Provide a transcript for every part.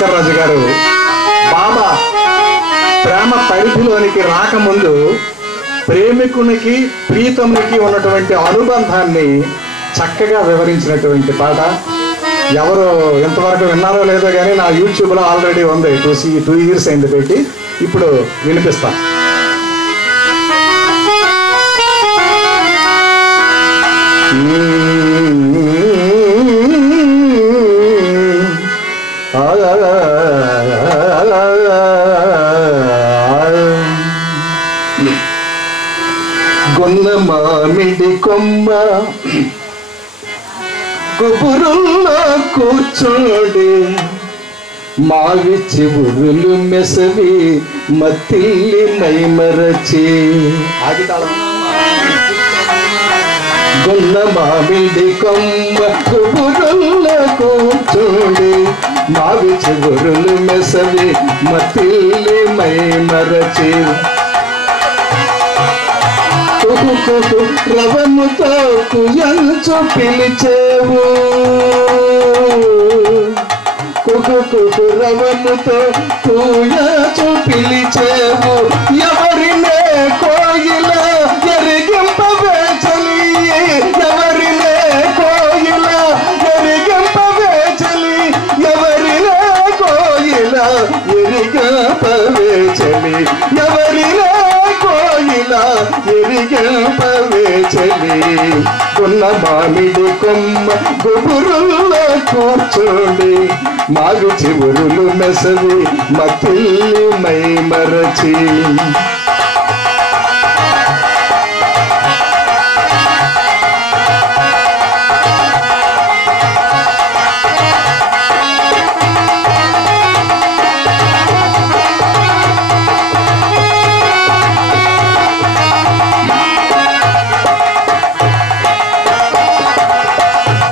భాస్కర్ రాజు గారు బాబా ప్రేమ పరిధిలోనికి రాకముందు ప్రేమికునికి ప్రీతమునికి ఉన్నటువంటి అనుబంధాన్ని చక్కగా వివరించినటువంటి పాట. ఎవరు ఎంతవరకు విన్నారో లేదో కానీ నా యూట్యూబ్లో ఆల్రెడీ ఉంది. 2 years అయింది పెట్టి. ఇప్పుడు వినిపిస్తా. గొన్న మామిడి కొమ్మ గుబురుల్లో కూర్చోడి మావి చివురులు మెసవి మత్తిల్లి మైమరచి. గొన్న మామిడి కొమ్మ గుబురుల్లో కూర్చోడి మావి చివురులు మెసవి మత్తిల్లి మైమరచి. రవముతో కుయంచు పిలిచేవు రవముతో కుయంచు పిలిచేవు ఎవరినే కోయిల ఎరిగింపవేచలి ఎవరినే కోయిల ఎరిగింపవేచలి ఎవరినే కోయిల ఎరిగింపవేచలి ఎవరినే ఎరిగింపవేచలి. కొన్న మామిడి కొమ్మ గుబురుల్లో కూర్చోడి మాగు చివురులు మెసవి మతిల్లి మైమరచి.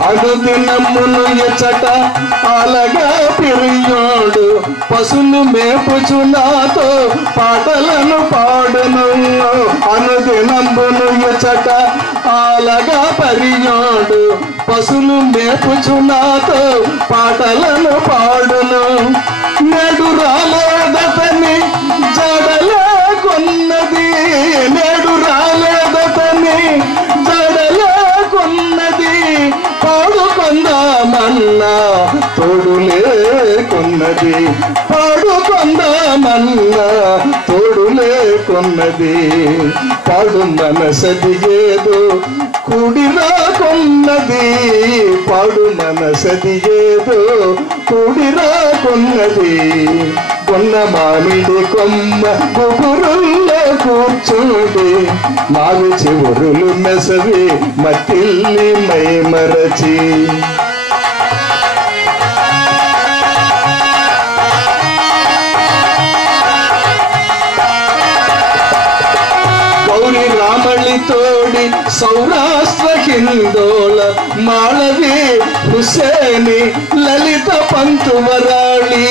అనుదినమును ఎచ్చట అలగా పిరియోడు పశులు మేపుచు నాతో పాటలను పాడును. అనుదినమును ఎచ్చట అలగా పరియోడు పశులు మేపుచు నాతో పాటలను పాడును. నేడు రాలేదతని జడలే కొన్నది నేడు రాలేదతని జడలే కొన్నది పాడుకొందామన్నా తోడులే కొన్నది పాడుకొందామన్నా తోడులే కొన్నది. పాడు మనసది ఏదో కుడిరా కొన్నది పాడు మనసది ఏదో కుడిరా కొన్నది. కొన్న మామిడి కొమ్మ గుబురుల్లో కూర్చోడి మావి చివురులు మెసవి మతిల్లి మైమరచి. గౌరీ రామళితోడి సౌరాష్ట్ర హిందోళ మాళవి హుసేని లలిత పంతువరాళి.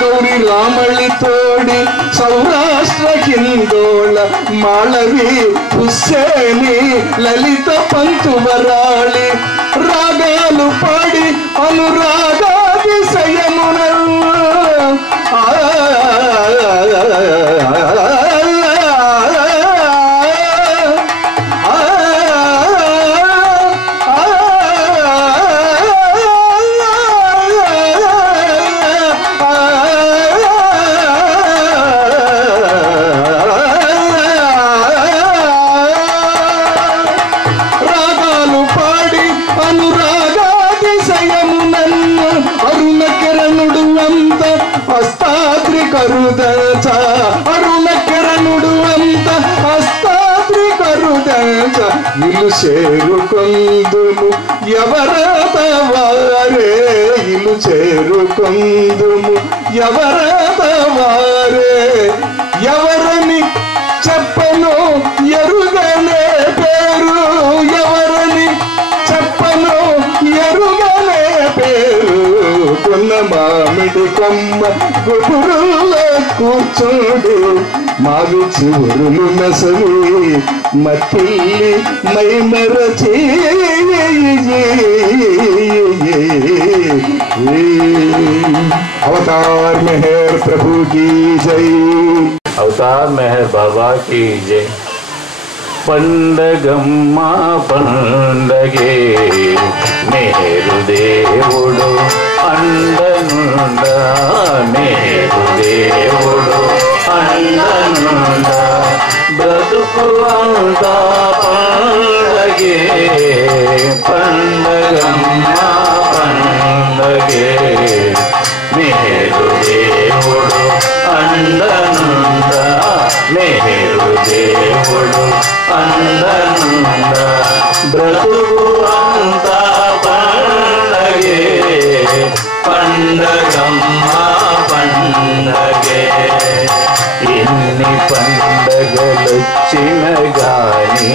గౌరీ రామళితోడి సౌరాష్ట్ర హిందోళ మాళవి హుసేని లలిత పంతువరాళి. రాగాలు పాడి అనురాగాతిశయమున కరుదచ అరుణ కిరణుడు అంత హస్తాద్రి కరుదచ ఇల్లు చేరుకొందుము ఎవరత వారే ఇల్లు చేరుకొందుము ఎవరత వారే. ఎవరని చెప్పను ఎరుగనే పేరు ఎవరని చెప్పను ఎరుగనే పేరు. కొన్న మామిడి కొమ్మ గుబురుల్లో కూర్చోడి మావి చివురులు మెసవి మతిల్లి మైమరచి. अवतार मेहर प्रभु की जय। अवतार मेहर बाबा की जय। पंडगम्म पंडगे मेहरु దేవుడు అండనుండ मेहरु దేవుడు అండనుండ బ్రతుకు అంతా పండగే పండగమ్మ పండగే मेहरु దేవుడు అండనుండ मेहरु దేవుడు అండనుండ బ్రతుకు అంతా పండగే పండగమ్మ పండగే ఎన్ని పండగలొచ్చిన గాని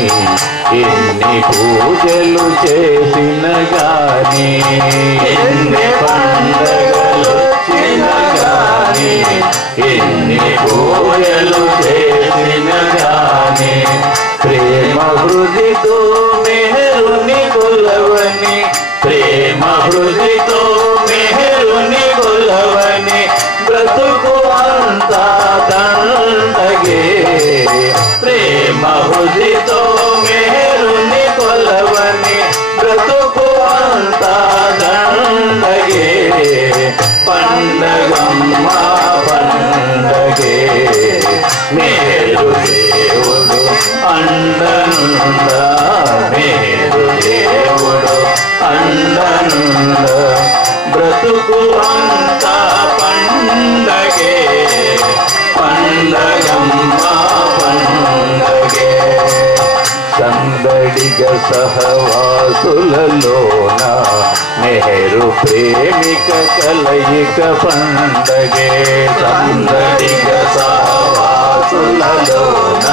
ఎన్ని పూజలు చేసిన గాని ఎన్ని పండగలొచ్చిన గాని ఎన్ని పూజలు చేసిన గాని ప్రేమ హృదితో మెహరుని కొలవని ప్రేమ హృదితో మెహరుని కొలవని బ్రతుకు అంతా దండగే ప్రేమ హృదితో మెహరుని కొలవని బ్రతుకు అంతా దండగే పండగమ్మ పండగే मेहरु దేవుడు అండనుండ मेहरु దేవుడు అండనుండ బ్రతుకు అంతా పండగే పండగమ్మ పండగే సందడిగ సహవాసులలోన మెహరు ప్రేమిక కలయిక పండగే సందడిగ సహవాసులలోన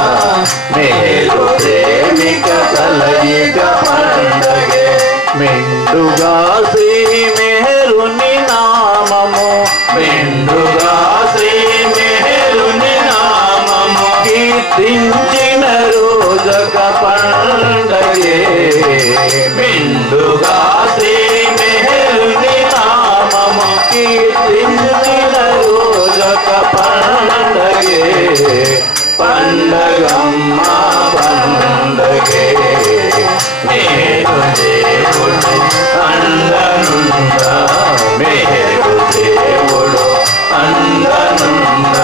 మెహరు ప్రేమిక కలయిక పండగే మెండుగా శ్రీ మెహరుని నామము మెండుగా శ్రీ మెహరుని నామము కీర్తించిన రోజక పండగే మెండుగా శ్రీ మెహరుని నామము కీర్తించిన రోజక పండగే పండగమ్మ పండగే मेहरु దేవుడు అండనుండ मेहरु దేవుడు అండనుండ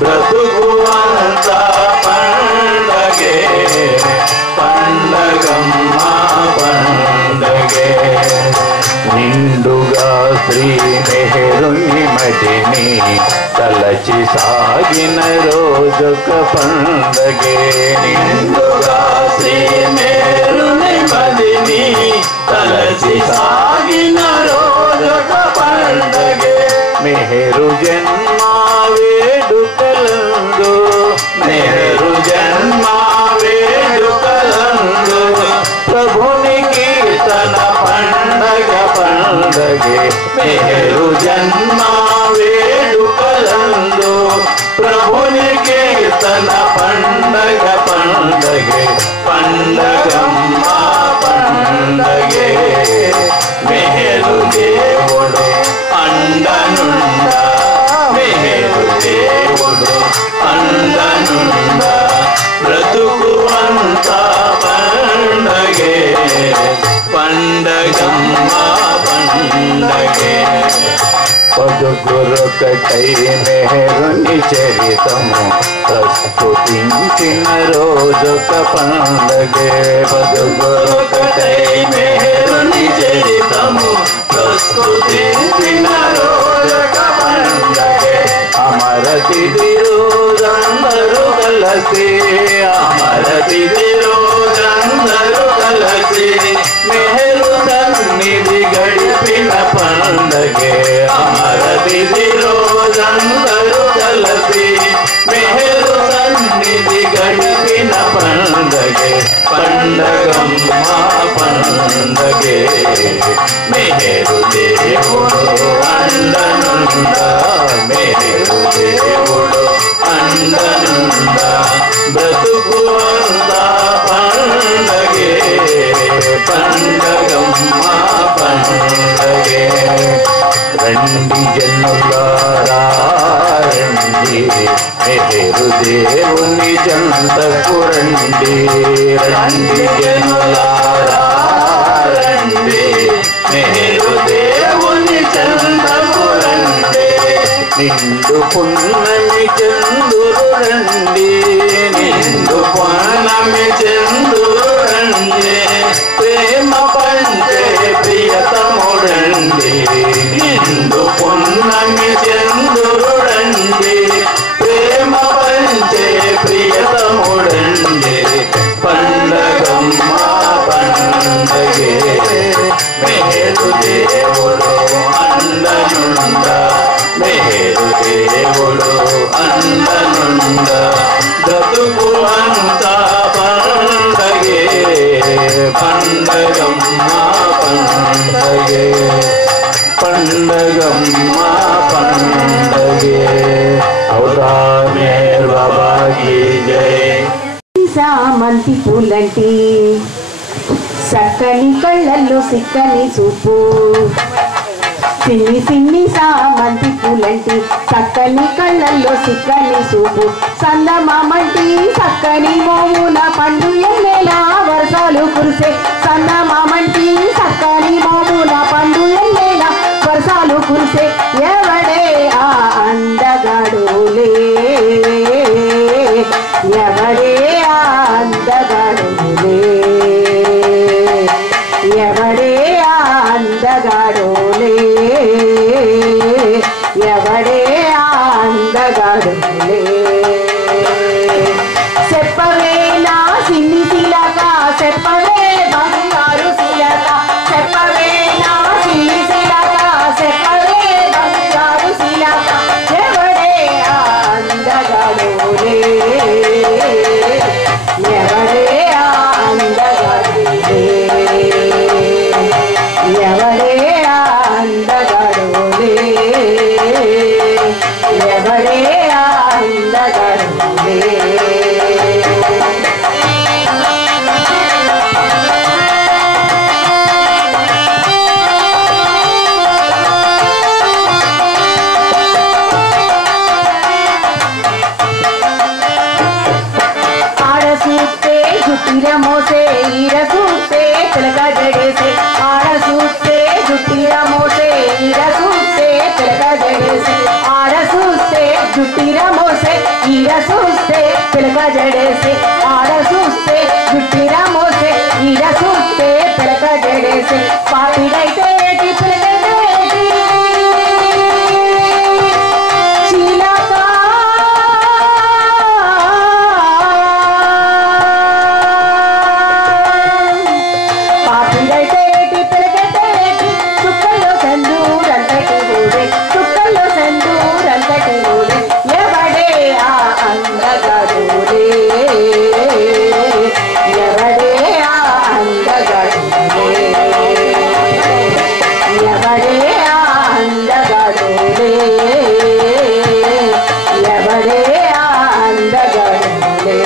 బ్రతుకు అంతా పండగే పండగమ్మ పండగే నిండుగా శ్రీ మెహరుని మదిని తలచి సాగిన రోజొక పండగే నిండుగా శ్రీ మెహరుని మదిని తలచి సాగిన రోజొక పండగే మెహరు జన్మ వేడుకలందు మెహరు జన్మ వేడుకలందు ప్రభుని కీర్తన పండగ పండగే మెహరు జన్మ వేడుకలందు ప్రభుని కీర్తన పండగ పండగే పండగమ్మ పండగే మెహరు దేవుడు అండనుండ మెహరు దేవుడు అండనుండ బ్రతుకు అంతా పండగే పండగమ్మ పండగే పదుగురొకటై మెహరుని చరితము ప్రస్తుతించిన రోజొక పండగే పదుగురొకటై మెహరుని చరితము ప్రస్తుతించిన రోజొక పండగే అమర తిథి రోజందరూ కలసి అమర తిథి రోజందరూ కలసి మెహరు సన్నిధి గడిపిన పండగే అమర తిథి రోజందరూ కలసి మెహరు సన్నిధి గడిపిన పండగే పండగమ్మ పండగే మెహరు దేవుడు అండనుండ మెహరు దేవుడు అండనుండ బ్రతుకు అంతా పండగే పండగమ్మ పండగే రండి జనులారా రండి మెహరు దేవుని జంతకు రండి రండి జనులారా రండి మెహరు దేవుని జంతకు రండి నిండు పున్నమి చందురు రండి నిండు పున్నమి చందురు రండి ప్రేమ పంచే ప్రియతముడండి నిండు పున్నమి చందురు రండి ప్రేమ పంచే ప్రియతముడండి పండగమ్మ పండగే మేలు దేవుడు అండనుండ మేలు దేవుడు అండనుండ బ్రతుకు అంతా పండగే పండగమ్మ పండగే పండగమ్మ పండగే అవతార్ మెహర్ బాబా की जय సామంతి పూలంటి చక్కని కళ్ళల్లో సిక్కని చూపు సిన్ని సిన్ని సామంతి పూలంటి చక్కని కళ్ళల్లో సిక్కని చూపు సందమామంటి చక్కని మోమున పండు ఎన్నెలా వర్షాలు కురిసే సందమామంటి చక్కని మోమున పండు ఎన్నెలా వర్షాలు కురిసే ఎవడే ఆ అందగాడులే ఎవడే ఆ అందగాడులే ఎవడే ఆ అందగాడులే ఎవడే ఆ అందగాడులే చెప్పవే నా సిన్ని శిలక చెప్పవే బంగారు శిలక చెప్పవే నా సిన్ని శిలక చెప్పవే బంగారు శిలక ఎవడే ఆ అందగాడులే ఎవడే ఆ అందగాడులే ఎవడే ఆ అందగాడులే ఎవడే ఆ అందగాడులే ఆడసూస్తే జుట్టిర మోసే ఈరసూస్తే పిలక జడేసే ఆడసూస్తే జుట్టిర మోసే ఈరసూస్తే పిలక జడేసే ఆడసూస్తే జుట్టిర మోసే ఈరసూస్తే పిలక జడేసే ఆడసూస్తే జుట్టిర మోసే ఈరసూస్తే పిలక జడేసే పాపిడైతే ఏటి పిలకైతే ఏటి చీలకా పాపిడైతే ఏటి పిలకైతే ఏటి చుక్కల్లో సందూరంతటి ఊడే చుక్కల్లో సందూరంతటి ఊడే ఎవడే ఆ అందగాడులే ఎవడే ఆ అందగాడులే ఎవడే ఆ అందగాడులే ఎవడే ఆ అందగాడులే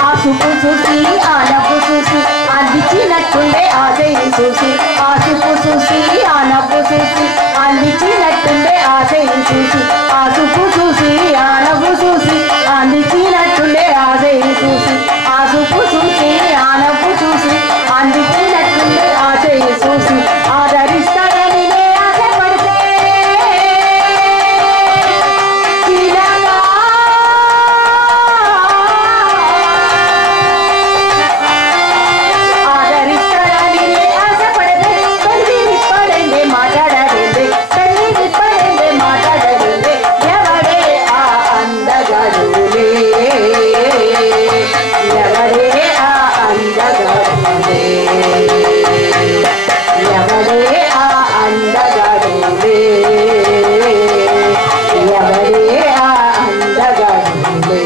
ఆ చూపు చూసి ఆ నవ్వు చూసి అందించినట్టుండే ఆశని చూసి ఆ చూపు చూసి ఆ నవ్వు చూసి అందించినట్టుండే ఆశని చూసి ఆ చూపు చూసి ఆ నవ్వు చూసి అందించినట్టుండే ఆశని చూసి ఆ చూపు చూసి ఆ నవ్వు చూసి అందించినట్టుండే ఆశని చూసి ఆదరిస్తాడని నే ఆశపడితే ఆదరిస్తాడని నే ఆశపడితే తల్లి నిప్పడండి మాట్లాడడండి తల్లి నిప్పడండి మాట్లాడడండి ఎవడే ఆ అందగాడులే ఎవడే ఆ అందగాడులే ఎవడే ఆ అందగాడులే ఎవడే ఆ అందగాడులే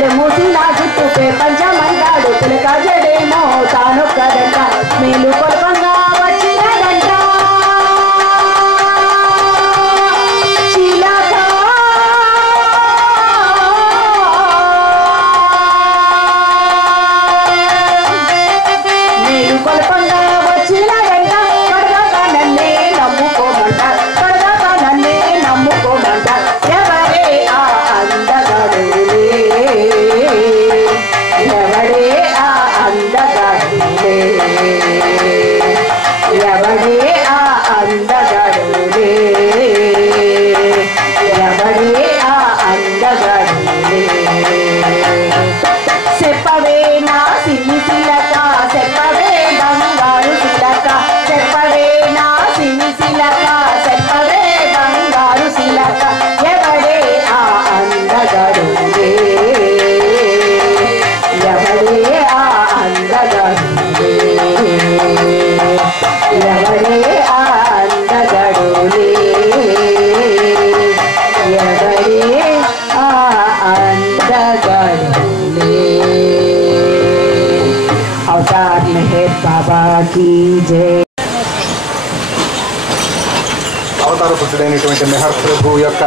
తెరమూసి నా చుట్టూ పంచమంటాడు పిలక జడేమో తానొక్కడంట మేలు కొలపంగా వచ్చినదంట చిలక మేలు కొలపంగా వచ్చినదంట పడదాకా నన్నే నమ్ముకోమంట పడదాకా నన్నే నమ్ముకోమంట ఎవరే ఆ అందగాడులే ఎవడే ఆ అందగాడులే ఎవడే ఆ అందగాడులే ఎవడే ఆ అందగాడులే చెప్పవే నా సిన్ని శిలక చెప్పవే బంగారు శిలక చెప్పవే నా సిన్ని శిలక చెప్పవే బంగారు శిలక ఎవడే ఆ అందగాడులే ఎవడే ఆ అందగాడులే ఎవడే ఆ అందగాడులే ఎవడే ఆ అందగాడులే अवतार मेहर बाबा की जय అవతార పుత్రుడైనటువంటి మెహర్ ప్రభు యొక్క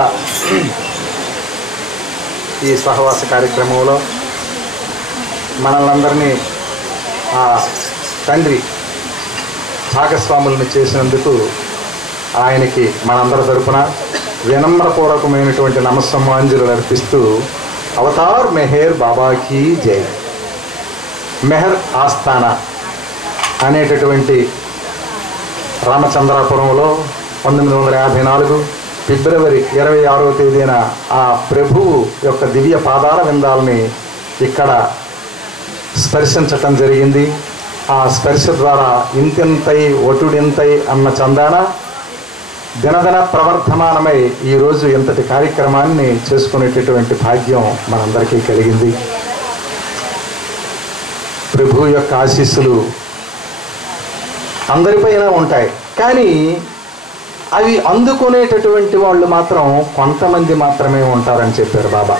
ఈ సహవాస కార్యక్రమంలో మనల్ని ఆ తండ్రి భాగస్వాములను చేసినందుకు ఆయనకి మనందరి తరపున వినమ్రపూర్వకమైనటువంటి నమస్సమాంజలు అర్పిస్తూ అవతార్ మెహర్ బాబాకి జై. మెహర్ ఆస్థాన అనేటటువంటి రామచంద్రాపురంలో 1954 ఫిబ్రవరి 26వ తేదీన ఆ ప్రభువు యొక్క దివ్య పాదాల విందాలని ఇక్కడ స్పర్శించటం జరిగింది. ఆ స్పర్శ ద్వారా ఇంతింతై ఒటుడింతై అన్న చందాన దినదిన ప్రవర్ధమానమై ఈరోజు ఇంతటి కార్యక్రమాన్ని చేసుకునేటటువంటి భాగ్యం మనందరికీ కలిగింది. ప్రభు యొక్క ఆశీస్సులు అందరిపైన ఉంటాయి, కానీ అవి అందుకునేటటువంటి వాళ్ళు మాత్రం కొంతమంది మాత్రమే ఉంటారని చెప్పారు Baba.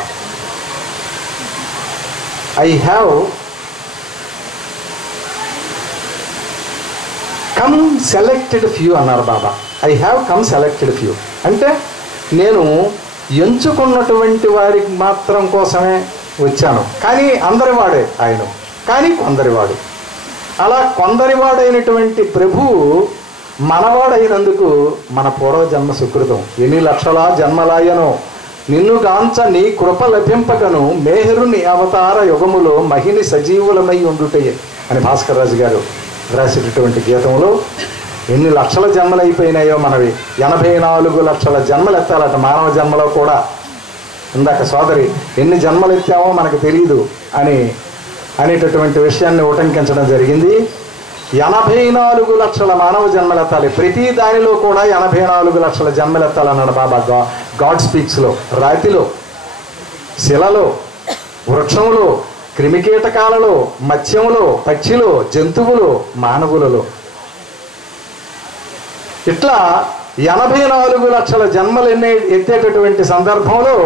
I have come selected few అన్నారు Baba. I have come selected few అంటే నేను ఎంచుకున్నటువంటి వారికి మాత్రం కోసమే వచ్చాను, కానీ అందరివాడే ఆయన, కానీ కొందరివాడు. అలా కొందరివాడైనటువంటి ప్రభువు మనవాడైనందుకు మన పూర్వజన్మ సుకృతం. ఎన్ని లక్షల జన్మలాయనో నిన్ను గాంచ నీ కృప లభింపగను మేహరుని అవతార యుగములో మహిని సజీవులమై ఉండుటయే అని భాస్కర్ రాజు గారు రాసేటటువంటి గీతంలో ఎన్ని లక్షల జన్మలు అయిపోయినాయో మనవి. 84 లక్షల జన్మలు ఎత్తాలట మానవ జన్మలో కూడా. ఇందాక సోదరి ఎన్ని జన్మలు ఎత్తామో మనకు తెలియదు అనేటటువంటి విషయాన్ని ఉటంకించడం జరిగింది. 84 లక్షల మానవ జన్మలెత్తాలి, ప్రతి దానిలో కూడా 84 లక్షల జన్మలెత్తాలన్నాడు బాబా. గాడ్ స్పీక్స్లో రాతిలో, శిలలో, వృక్షంలో, క్రిమికీటకాలలో, మత్స్యంలో, పక్షిలో, జంతువులో, మానవులలో, ఇట్లా 84 లక్షల జన్మలు ఎత్తేటటువంటి సందర్భంలో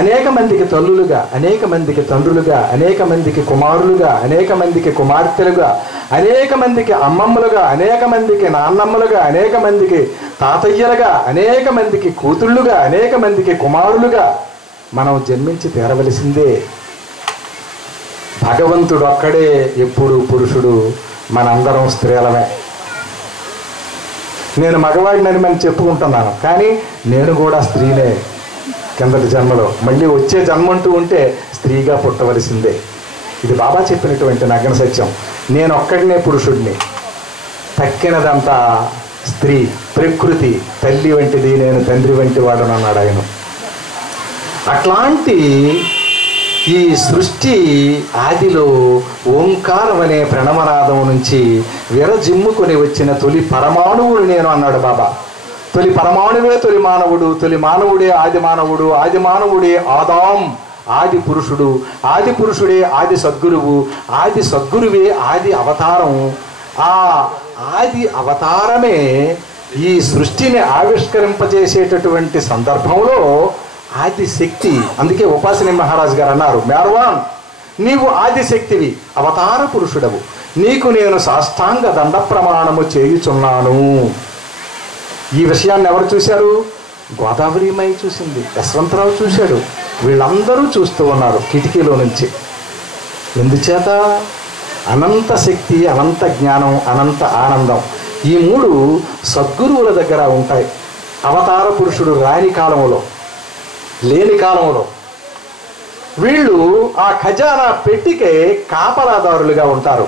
అనేక మందికి తల్లులుగా, అనేక మందికి తండ్రులుగా, అనేక మందికి కుమారులుగా, అనేక మందికి కుమార్తెలుగా, అనేక మందికి అమ్మమ్మలుగా, అనేక మందికి నాన్నమ్మలుగా, అనేక మందికి తాతయ్యలుగా, అనేక మందికి కూతుళ్ళుగా, అనేక మందికి కుమారులుగా మనం జన్మించి తీరవలసిందే. భగవంతుడు ఒక్కడే ఎప్పుడు పురుషుడు, మనందరం స్త్రీలమే. నేను మగవాడినని మనం చెప్పుకుంటున్నాను, కానీ నేను కూడా స్త్రీనే. కిందటి జన్మలో మళ్ళీ వచ్చే జన్మంటూ ఉంటే స్త్రీగా పుట్టవలసిందే. ఇది బాబా చెప్పినటువంటి నగ్న సత్యం. నేను ఒక్కడినే పురుషుడిని, తక్కినదంతా స్త్రీ. ప్రకృతి తల్లి వంటిది, నేను తండ్రి వంటి వాడను అన్నాడు ఆయన. అట్లాంటి ఈ సృష్టి ఆదిలో ఓంకారం అనే ప్రణవనాదం నుంచి విరజిమ్ముకొని వచ్చిన తొలి పరమాణువుడు నేను అన్నాడు బాబా. తొలి పరమాణువే తొలి మానవుడు, తొలి మానవుడే ఆది మానవుడు, ఆది మానవుడే ఆదాం ఆది పురుషుడు, ఆది పురుషుడే ఆది సద్గురువు, ఆది సద్గురువే ఆది అవతారం. ఆ ఆది అవతారమే ఈ సృష్టిని ఆవిష్కరింపజేసేటటువంటి సందర్భంలో ఆదిశక్తి. అందుకే ఉపాసిని మహారాజు గారు అన్నారు, మేర్వాన్ నీవు ఆదిశక్తివి, అవతార పురుషుడవు, నీకు నేను సాష్టాంగ దండ ప్రమాణము చేయుచున్నాను. ఈ విషయాన్ని ఎవరు చూశారు? గోదావరిమై చూసింది, యశ్వంతరావు చూశాడు, వీళ్ళందరూ చూస్తూ ఉన్నారు కిటికీలో నుంచి. ఎందుచేత? అనంత శక్తి, అనంత జ్ఞానం, అనంత ఆనందం, ఈ మూడు సద్గురువుల దగ్గర ఉంటాయి. అవతార పురుషుడు రాని కాలంలో, లేని కాలంలో వీళ్ళు ఆ ఖజానా పెట్టికే కాపలాదారులుగా ఉంటారు.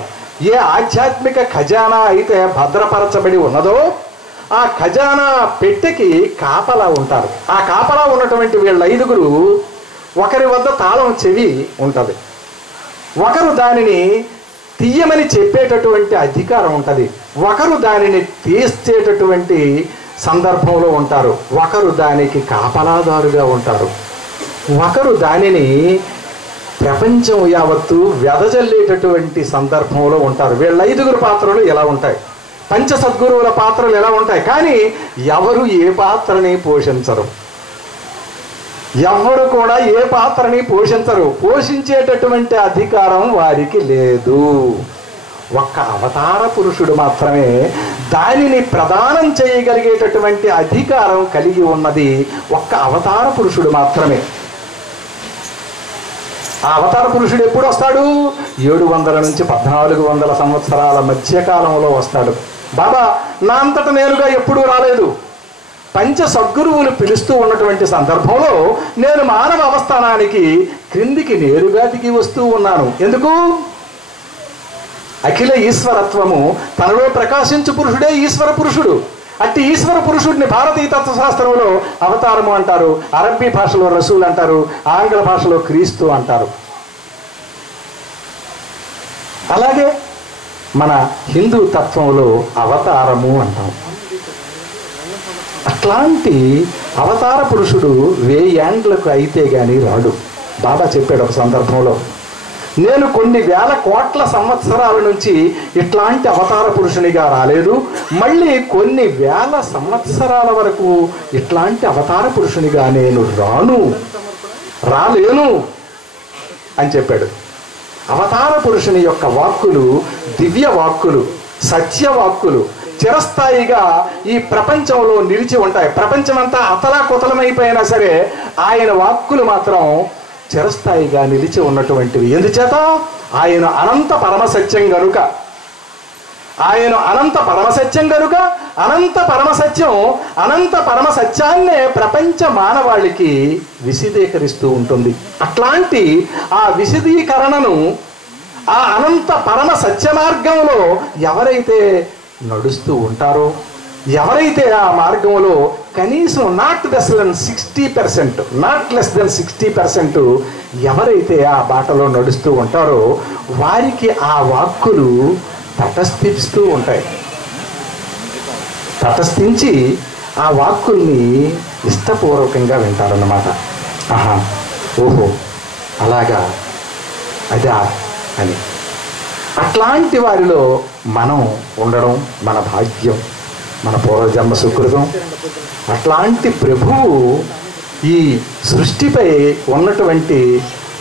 ఏ ఆధ్యాత్మిక ఖజానా అయితే భద్రపరచబడి ఉన్నదో ఆ ఖజానా పెట్టెకి కాపలా ఉంటారు. ఆ కాపలా ఉన్నటువంటి వీళ్ళ 5గురు, ఒకరి వద్ద తాళం చెవి ఉంటుంది, ఒకరు దానిని తీయమని చెప్పేటటువంటి అధికారం ఉంటుంది, ఒకరు దానిని తీసేటటువంటి సందర్భంలో ఉంటారు, ఒకరు దానికి కాపలాదారుగా ఉంటారు, ఒకరు దానిని ప్రపంచం యావత్తు వెదజల్లేటటువంటి సందర్భంలో ఉంటారు. వీళ్ళ 5గురు పాత్రలు ఎలా ఉంటాయి, పంచ సద్గురువుల పాత్రలు ఎలా ఉంటాయి. కానీ ఎవరు ఏ పాత్రని పోషించరు, ఎవరు కూడా ఏ పాత్రని పోషించరు. పోషించేటటువంటి అధికారం వారికి లేదు. ఒక్క అవతార పురుషుడు మాత్రమే దానిని ప్రదానం చేయగలిగేటటువంటి అధికారం కలిగి ఉన్నది. ఒక్క అవతార పురుషుడు మాత్రమే. ఆ అవతార పురుషుడు ఎప్పుడు వస్తాడు? 700 నుంచి 1400 సంవత్సరాల మధ్యకాలంలో వస్తాడు. బాబా నా అంతట నేనుగా ఎప్పుడూ రాలేదు. పంచ సద్గురువులు పిలుస్తూ ఉన్నటువంటి సందర్భంలో నేను మానవ అవస్థానానికి క్రిందికి నేరుగా దిగి వస్తూ ఉన్నాను. ఎందుకు? అఖిల ఈశ్వరత్వము తనలో ప్రకాశించు పురుషుడే ఈశ్వర పురుషుడు. అట్టి ఈశ్వర పురుషుడిని భారతీయ తత్వశాస్త్రంలో అవతారము అంటారు, అరబ్బీ భాషలో రసూల్ అంటారు, ఆంగ్ల భాషలో క్రీస్తు అంటారు. అలాగే మన హిందూ తత్వంలో అవతారము అంటాం. అట్లాంటి అవతార పురుషుడు 1000 ఏండ్లకు అయితే కానీ రాడు. బాబా చెప్పాడు ఒక సందర్భంలో, నేను కొన్ని వేల కోట్ల సంవత్సరాల నుంచి ఇట్లాంటి అవతార పురుషునిగా రాలేదు, మళ్ళీ కొన్ని వేల సంవత్సరాల వరకు ఇట్లాంటి అవతార పురుషునిగా నేను రాలేను అని చెప్పాడు. అవతార పురుషుని యొక్క వాక్కులు దివ్య వాక్కులు, సత్య వాక్కులు, చిరస్థాయిగా ఈ ప్రపంచంలో నిలిచి ఉంటాయి. ప్రపంచమంతా అతలాకుతలమైపోయినా సరే ఆయన వాక్కులు మాత్రం చిరస్థాయిగా నిలిచి ఉన్నటువంటివి. ఎందుచేత? ఆయన అనంత పరమసత్యం గనుక. ఆయన అనంత పరమసత్యం గనుక అనంత పరమసత్యాన్నే ప్రపంచ మానవాళికి విశదీకరిస్తూ ఉంటుంది. అట్లాంటి ఆ విశదీకరణను ఆ అనంత పరమ సత్య మార్గంలో ఎవరైతే నడుస్తూ ఉంటారో, ఎవరైతే ఆ మార్గంలో కనీసం నాట్ లెస్ దెన్ 60% ఎవరైతే ఆ బాటలో నడుస్తూ ఉంటారో వారికి ఆ వాక్కులు తటస్థిస్తూ ఉంటాయి. తటస్థించి ఆ వాక్కుల్ని ఇష్టపూర్వకంగా వింటారన్నమాట. ఆహా, ఓహో, అలాగా, అదా అని. అట్లాంటి వారిలో మనం ఉండడం మన భాగ్యం, మన పూర్వజన్మ సుకృతం. అట్లాంటి ప్రభువు ఈ సృష్టిపై ఉన్నటువంటి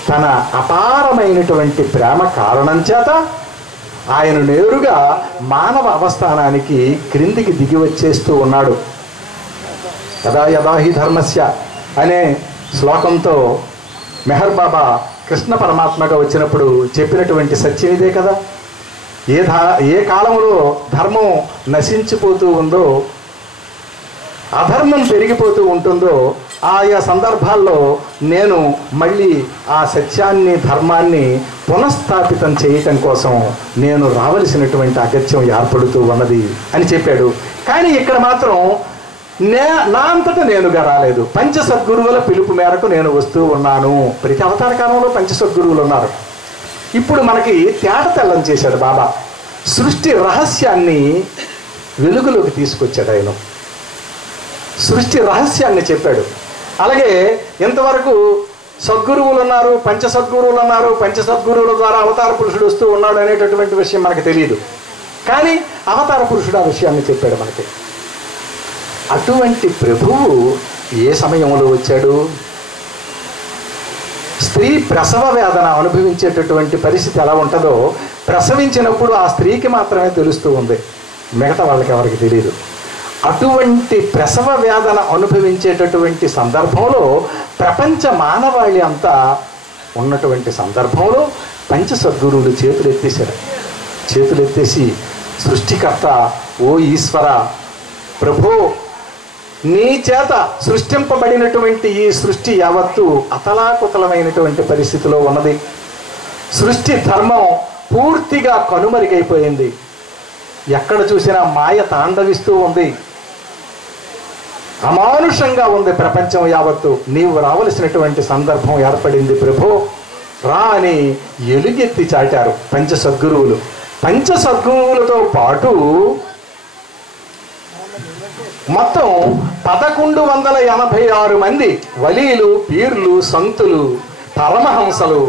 తన అపారమైనటువంటి ప్రేమ కారణం చేత ఆయన నేరుగా మానవ అవస్థానానికి క్రిందికి దిగి వచ్చేస్తూ ఉన్నాడు. యదా యదా హి ధర్మస్య అనే శ్లోకంతో మెహర్ బాబా కృష్ణ పరమాత్మగా వచ్చినప్పుడు చెప్పినటువంటి సత్యం ఇదే కదా. ఏ కాలంలో ధర్మం నశించిపోతూ ఉందో, అధర్మం పెరిగిపోతూ ఉంటుందో ఆయా సందర్భాల్లో నేను మళ్ళీ ఆ సత్యాన్ని, ధర్మాన్ని పునఃస్థాపితం చేయటం కోసం నేను రావలసినటువంటి అగత్యం ఏర్పడుతూ ఉన్నది అని చెప్పాడు. కానీ ఇక్కడ మాత్రం నా అంతటా నేనుగా రాలేదు. పంచ సద్గురువుల పిలుపు మేరకు నేను వస్తూ ఉన్నాను. ప్రతి అవతార కాలంలో పంచ సద్గురువులు ఉన్నారు. ఇప్పుడు మనకి తేట తెల్లం చేశాడు బాబా. సృష్టి రహస్యాన్ని వెలుగులోకి తీసుకొచ్చాడు ఆయన. సృష్టి రహస్యాన్ని చెప్పాడు. అలాగే ఇంతవరకు సద్గురువులు ఉన్నారు, పంచ సద్గురువులు ఉన్నారు, పంచ సద్గురువుల ద్వారా అవతార పురుషుడు వస్తూ ఉన్నాడు అనేటటువంటి విషయం మనకు తెలియదు. కానీ అవతార పురుషుడు ఆ విషయాన్ని చెప్పాడు మనకి. అటువంటి ప్రభువు ఏ సమయంలో వచ్చాడు? స్త్రీ ప్రసవ వేదన అనుభవించేటటువంటి పరిస్థితి ఎలా ఉంటుందో ప్రసవించినప్పుడు ఆ స్త్రీకి మాత్రమే తెలుస్తూ ఉంది, మిగతా వాళ్ళకి ఎవరికి తెలియదు. అటువంటి ప్రసవ వేదన అనుభవించేటటువంటి సందర్భంలో ప్రపంచ మానవాళి అంతా ఉన్నటువంటి సందర్భంలో పంచసద్గురువులు చేతులెత్తేసి సృష్టికర్త, ఓ ఈశ్వర ప్రభో, నీ చేత సృష్టింపబడినటువంటి ఈ సృష్టి యావత్తు అతలాకుతలమైనటువంటి పరిస్థితిలో ఉన్నది. సృష్టి ధర్మం పూర్తిగా కనుమరుగైపోయింది. ఎక్కడ చూసినా మాయ తాండవిస్తూ ఉంది, అమానుషంగా ఉంది ప్రపంచం యావత్తు. నీవు రావలసినటువంటి సందర్భం ఏర్పడింది ప్రభో, రా అని ఎలుగెత్తి చాటారు పంచసద్గురువులు. పంచసద్గురువులతో పాటు మొత్తం 1186 మంది వలీలు, పీర్లు, సంతులు, పరమహంసలు,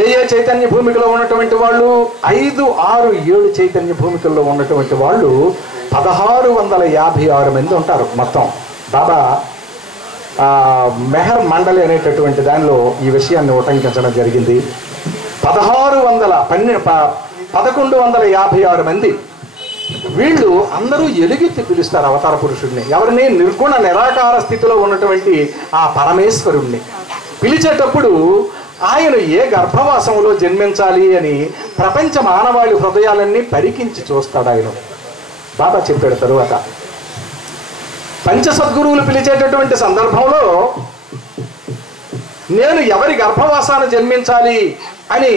ఏ చైతన్య భూమికలో ఉన్నటువంటి వాళ్ళు 5, 6, 7 చైతన్య భూమికల్లో ఉన్నటువంటి వాళ్ళు 1656 మంది ఉంటారు మొత్తం. బాబా మెహర్ మండలి అనేటటువంటి దానిలో ఈ విషయాన్ని ఉటంకించడం జరిగింది. 1156 మంది వీళ్ళు అందరూ ఎలుగెత్తి పిలుస్తారు అవతార పురుషుడిని. ఎవరిని? నిర్గుణ నిరాకార స్థితిలో ఉన్నటువంటి ఆ పరమేశ్వరుణ్ణి పిలిచేటప్పుడు ఆయన ఏ గర్భవాసంలో జన్మించాలి అని ప్రపంచ మానవాళి హృదయాలన్నీ పరికించి చూస్తాడు ఆయన. బాబా చెప్పాడు తరువాత పంచసద్గురువులు పిలిచేటటువంటి సందర్భంలో నేను ఎవరి గర్భవాసాన్ని జన్మించాలి అని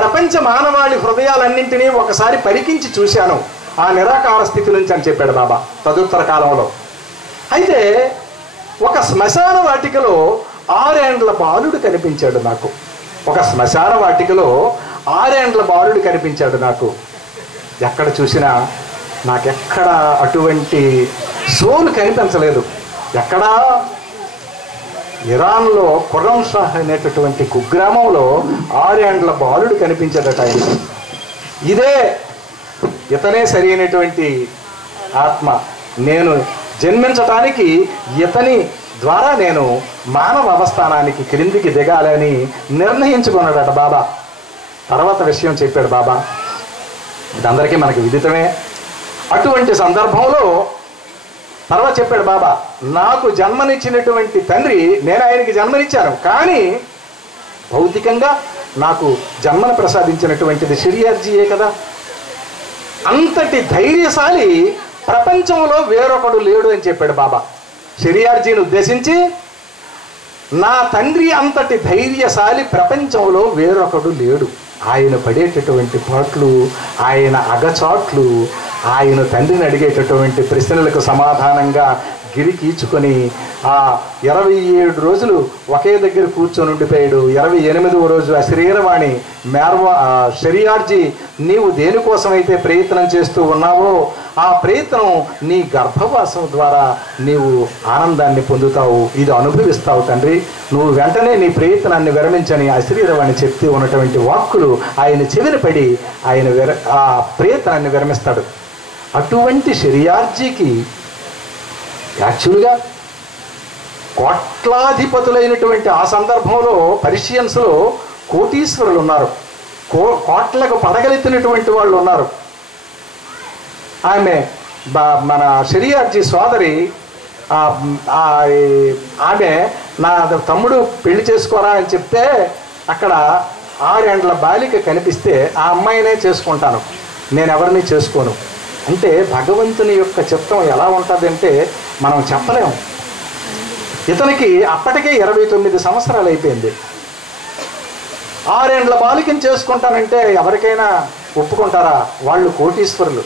ప్రపంచ మానవాళి హృదయాలన్నింటినీ ఒకసారి పరికించి చూశాను ఆ నిరాకార స్థితి నుంచి అని చెప్పాడు బాబా తదుత్తర కాలంలో. అయితే ఒక శ్మశాన వాటికలో 6 ఏండ్ల బాలుడు కనిపించాడు నాకు. ఒక శ్మశాన వాటికలో 6 ఏండ్ల బాలుడు కనిపించాడు నాకు. ఎక్కడ చూసినా నాకెక్కడ అటువంటి సోలు కనిపించలేదు. ఎక్కడా ఇరాన్లో ఖుర్రం షాహ్ అనేటటువంటి కుగ్రామంలో 6 ఏండ్ల బాలుడు కనిపించాడట ఆయన. ఇతనే సరైనటువంటి ఆత్మ, నేను జన్మించటానికి ఇతని ద్వారా నేను మానవ అవస్థానానికి క్రిందికి దిగాలని నిర్ణయించుకున్నాడట బాబా. తర్వాత విషయం చెప్పాడు బాబా, ఇదందరికీ మనకి విదితమే. అటువంటి సందర్భంలో తర్వాత చెప్పాడు బాబా, నాకు జన్మనిచ్చినటువంటి తండ్రి, నేను ఆయనకి జన్మనిచ్చాను, కానీ భౌతికంగా నాకు జన్మను ప్రసాదించినటువంటిది షిరియార్జీయే కదా. అంతటి ధైర్యశాలి ప్రపంచంలో వేరొకడు లేడు అని చెప్పాడు బాబా. షిరియార్జీని ఉద్దేశించి, నా తండ్రి అంతటి ధైర్యశాలి ప్రపంచంలో వేరొకడు లేడు. ఆయన పడేటటువంటి పాట్లు, ఆయన అగచాట్లు, ఆయన తండ్రిని అడిగేటటువంటి ప్రశ్నలకు సమాధానంగా గిరికీచుకొని ఆ 27 రోజులు ఒకే దగ్గర కూర్చొని ఉండిపోయాడు. 28వ రోజు ఆ శరీరవాణి షిరియార్జీ, నీవు దేనికోసమైతే ప్రయత్నం చేస్తూ ఉన్నావో ఆ ప్రయత్నం నీ గర్భవాసం ద్వారా నీవు ఆనందాన్ని పొందుతావు, ఇది అనుభవిస్తావు తండ్రి, నువ్వు వెంటనే నీ ప్రయత్నాన్ని విరమించని ఆ శరీరవాణి చెప్తూ ఉన్నటువంటి వాక్కులు ఆయన చెవిన పడి ఆయన ఆ ప్రయత్నాన్ని విరమిస్తాడు. అటువంటి షిరియార్జీకి యాక్చువల్గా కోట్లాధిపతులైనటువంటి ఆ సందర్భంలో పర్షియన్స్లో కోటీశ్వరులు ఉన్నారు, కోట్లకు పడగలెత్తినటువంటి వాళ్ళు ఉన్నారు. ఆమె మన షిరియార్జీ సోదరి, ఆమె నా తమ్ముడు పెళ్లి చేసుకోరా అని చెప్తే అక్కడ 6 ఏండ్ల బాలిక కనిపిస్తే ఆ అమ్మాయినే చేసుకుంటాను, నేను ఎవరిని చేసుకోను అంటే భగవంతుని యొక్క చిత్తం ఎలా ఉంటుందంటే మనం చెప్పలేము. ఇతనికి అప్పటికే 29 సంవత్సరాలు అయిపోయింది. 6 ఏండ్ల బాలికని చేసుకుంటానంటే ఎవరికైనా ఒప్పుకుంటారా? వాళ్ళు కోటీశ్వరులు,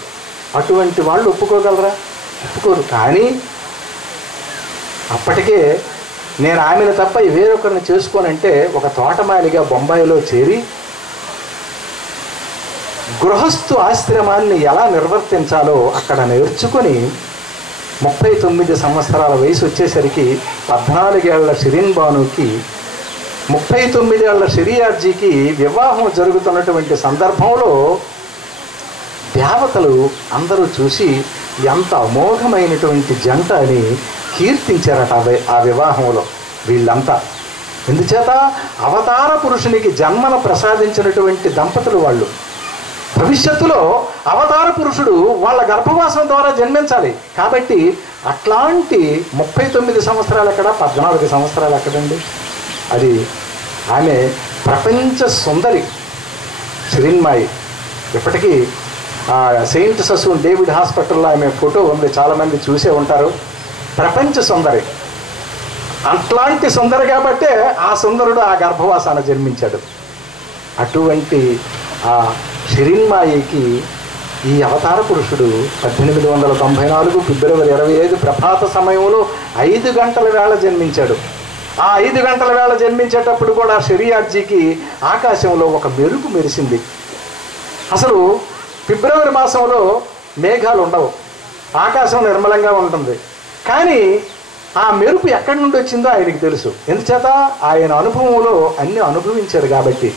అటువంటి వాళ్ళు ఒప్పుకోగలరా? ఒప్పుకోరు. కానీ అప్పటికే నేను ఆమెను తప్ప వేరొకరిని చేసుకోనంటే ఒక తోటమాలిగా బొంబాయిలో చేరి గృహస్థు ఆశ్రమాన్ని ఎలా నిర్వర్తించాలో అక్కడ నేర్చుకొని 39 సంవత్సరాల వయసు వచ్చేసరికి 14 ఏళ్ల షిరిన్ బానుకి 39 ఏళ్ల షిరియార్జీకి వివాహం జరుగుతున్నటువంటి సందర్భంలో దేవతలు అందరూ చూసి ఎంత అమోఘమైనటువంటి జంట అని కీర్తించారట ఆ వివాహంలో. వీళ్ళంతా ఎందుచేత అవతార పురుషునికి జన్మను ప్రసాదించినటువంటి దంపతులు వాళ్ళు. భవిష్యత్తులో అవతార పురుషుడు వాళ్ళ గర్భవాసం ద్వారా జన్మించాలి. కాబట్టి అట్లాంటి 39 సంవత్సరాలు ఎక్కడ, 14 సంవత్సరాలు ఎక్కడండి. అది ఆమె ప్రపంచ సుందరి శిరీన్మాయి. ఇప్పటికీ సెయింట్ ససూన్ డేవిడ్ హాస్పిటల్లో ఆమె ఫోటో ఉంది, చాలామంది చూసే ఉంటారు. ప్రపంచ సుందరి. అట్లాంటి సుందరి కాబట్టే ఆ సుందరుడు ఆ గర్భవాసాన జన్మించాడు. అటువంటి ఆ శిరీన్మాయికి ఈ అవతార పురుషుడు 1894 ఫిబ్రవరి 25 ప్రభాత సమయంలో 5 గంటల వేళ జన్మించాడు. ఆ 5 గంటల వేళ జన్మించేటప్పుడు కూడా షెరియార్జీకి ఆకాశంలో ఒక మెరుపు మెరిసింది. అసలు ఫిబ్రవరి మాసంలో మేఘాలు ఉండవు, ఆకాశం నిర్మలంగా ఉంటుంది. కానీ ఆ మెరుపు ఎక్కడి నుండి వచ్చిందో ఆయనకి తెలుసు. ఎందుచేత ఆయన అనుభవంలో అన్నీ అనుభవించాడు కాబట్టి.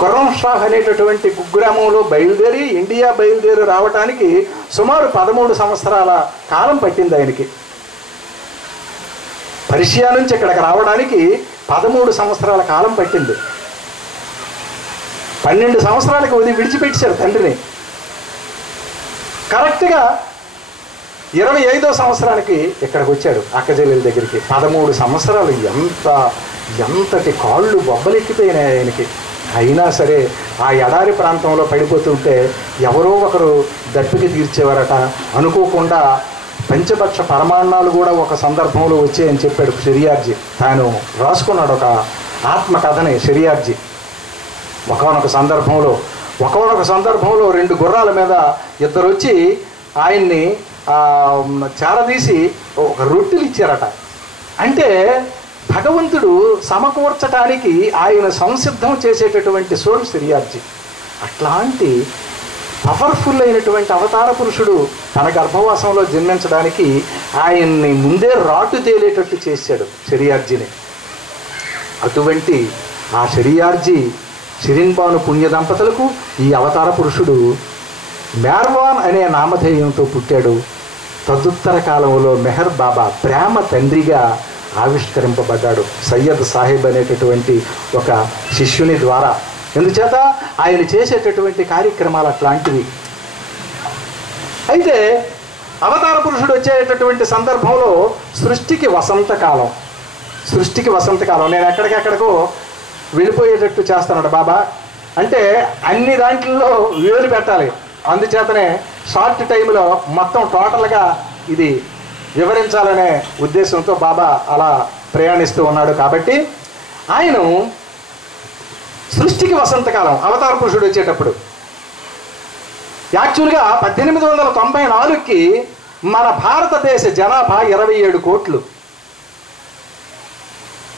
ఖుర్రం షాహ్ అనేటటువంటి కుగ్రామంలో బయలుదేరి ఇండియా బయలుదేరి రావడానికి సుమారు 13 సంవత్సరాల కాలం పట్టింది ఆయనకి. పర్షియా నుంచి ఇక్కడికి రావడానికి 13 సంవత్సరాల కాలం పట్టింది. 12 సంవత్సరాలకు విడిచిపెట్టారు తండ్రిని. కరెక్ట్గా 25వ సంవత్సరానికి ఇక్కడికి వచ్చాడు అక్కజెల్లెల దగ్గరికి. 13 సంవత్సరాలు ఎంతటి కాళ్ళు బొబ్బలెక్కిపోయినాయి ఆయనకి. అయినా సరే ఆ ఎడారి ప్రాంతంలో పడిపోతుంటే ఎవరో ఒకరు దప్పిక తీర్చేవారట. అనుకోకుండా పంచపక్ష పరమాణాలు కూడా ఒక సందర్భంలో వచ్చాయని చెప్పాడు షెరియార్జీ. తాను రాసుకున్నాడు ఒక ఆత్మకథని షెరియార్జీ. ఒకనొక సందర్భంలో 2 గుర్రాల మీద ఇద్దరు వచ్చి ఆయన్ని చారదీసి ఒక రొట్టెలు ఇచ్చారట. అంటే భగవంతుడు సమకూర్చటానికి ఆయన సంసిద్ధం చేసేటటువంటి సోల్ షెరియార్జీ. అట్లాంటి పవర్ఫుల్ అయినటువంటి అవతార పురుషుడు తన గర్భవాసంలో జన్మించడానికి ఆయన్ని ముందే రాటు తేలేటట్టు చేశాడు షెరియార్జీని. అటువంటి ఆ షెరియార్జీ షిరీన్బాను పుణ్య దంపతులకు ఈ అవతార పురుషుడు మెహర్వాన్ అనే నామధేయంతో పుట్టాడు. తదుత్తర కాలంలో మెహర్ బాబా ప్రేమ తండ్రిగా ఆవిష్కరింపబడ్డాడు సయ్యద్ సాహెబ్ అనేటటువంటి ఒక శిష్యుని ద్వారా. ఎందుచేత ఆయన చేసేటటువంటి కార్యక్రమాలు అట్లాంటివి. అయితే అవతార పురుషుడు వచ్చేటటువంటి సందర్భంలో సృష్టికి వసంతకాలం. నేను ఎక్కడికెక్కడికో వెళ్ళిపోయేటట్టు చేస్తున్నాడు బాబా. అంటే అన్ని దాంట్లో వివరి పెట్టాలి. అందుచేతనే షార్ట్ టైంలో మొత్తం టోటల్గా ఇది వివరించాలనే ఉద్దేశంతో బాబా అలా ప్రయాణిస్తూ ఉన్నాడు. కాబట్టి ఆయన సృష్టికి వసంతకాలం అవతార పురుషుడు వచ్చేటప్పుడు యాక్చువల్గా 1894కి మన భారతదేశ జనాభా 27 కోట్లు.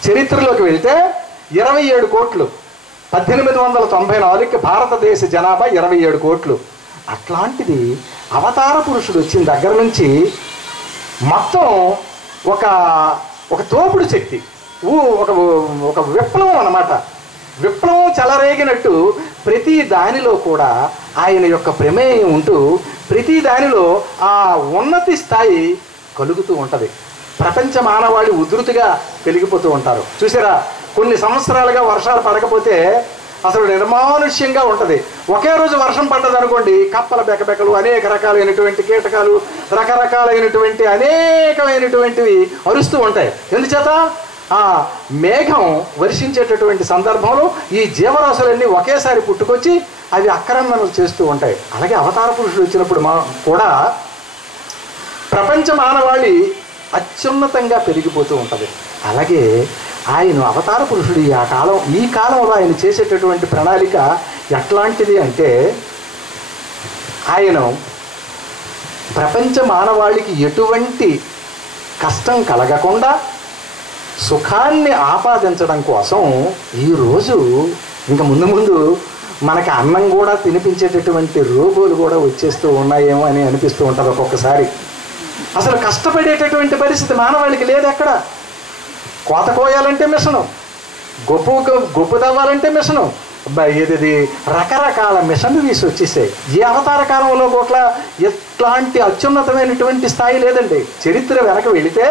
చరిత్రలోకి వెళ్తే 27 కోట్లు. 1894కి భారతదేశ జనాభా 27 కోట్లు. అట్లాంటిది అవతార పురుషుడు వచ్చిన దగ్గర నుంచి మొత్తం ఒక తోపుడు శక్తి, ఒక విప్లవం అన్నమాట. విప్లవం చెలరేగినట్టు ప్రతి దానిలో కూడా ఆయన యొక్క ప్రమేయం ఉంటూ ప్రతి దానిలో ఆ ఉన్నతి స్థాయి కలుగుతూ ఉంటుంది. ప్రపంచ మానవాళి ఉధృతిగా పెరిగిపోతూ ఉంటారు. చూసారా, కొన్ని సంవత్సరాలుగా వర్షాలు పడకపోతే అసలు నిర్మానుష్యంగా ఉంటుంది. ఒకే రోజు వర్షం పడ్డది అనుకోండి, కప్పల బెకబెకలు, అనేక రకాలైనటువంటి కీటకాలు, రకరకాలైనటువంటి అనేకమైనటువంటివి అరుస్తూ ఉంటాయి. ఎందుచేత ఆ మేఘం వర్షించేటటువంటి సందర్భంలో ఈ జీవరాశులన్నీ ఒకేసారి పుట్టుకొచ్చి అవి ఆక్రమణలు చేస్తూ ఉంటాయి. అలాగే అవతార పురుషుడు వచ్చినప్పుడు కూడా ప్రపంచ మానవాళి అత్యున్నతంగా పెరిగిపోతూ ఉంటుంది. అలాగే ఆయన అవతార పురుషుడు ఈ కాలంలో ఆయన చేసేటటువంటి ప్రణాళిక ఎట్లాంటిది అంటే, ఆయన ప్రపంచ మానవాళికి ఎటువంటి కష్టం కలగకుండా సుఖాన్ని ఆపాదించడం కోసం ఈరోజు ఇంకా ముందు మనకి అన్నం కూడా తినిపించేటటువంటి రోబోలు కూడా వచ్చేస్తూ ఉన్నాయేమో అని అనిపిస్తూ ఉంటుంది ఒక్కొక్కసారి. అసలు కష్టపడేటటువంటి పరిస్థితి మానవాళికి లేదు. ఎక్కడ కోత కోయాలంటే మిషను, గొప్ప తవ్వాలంటే మిషను, ఇది రకరకాల మిషనరీస్ వచ్చేసాయి. ఏ అవతార కాలంలో కూడా ఎట్లాంటి అత్యున్నతమైనటువంటి స్థాయి లేదండి. చరిత్ర వెనక వెళితే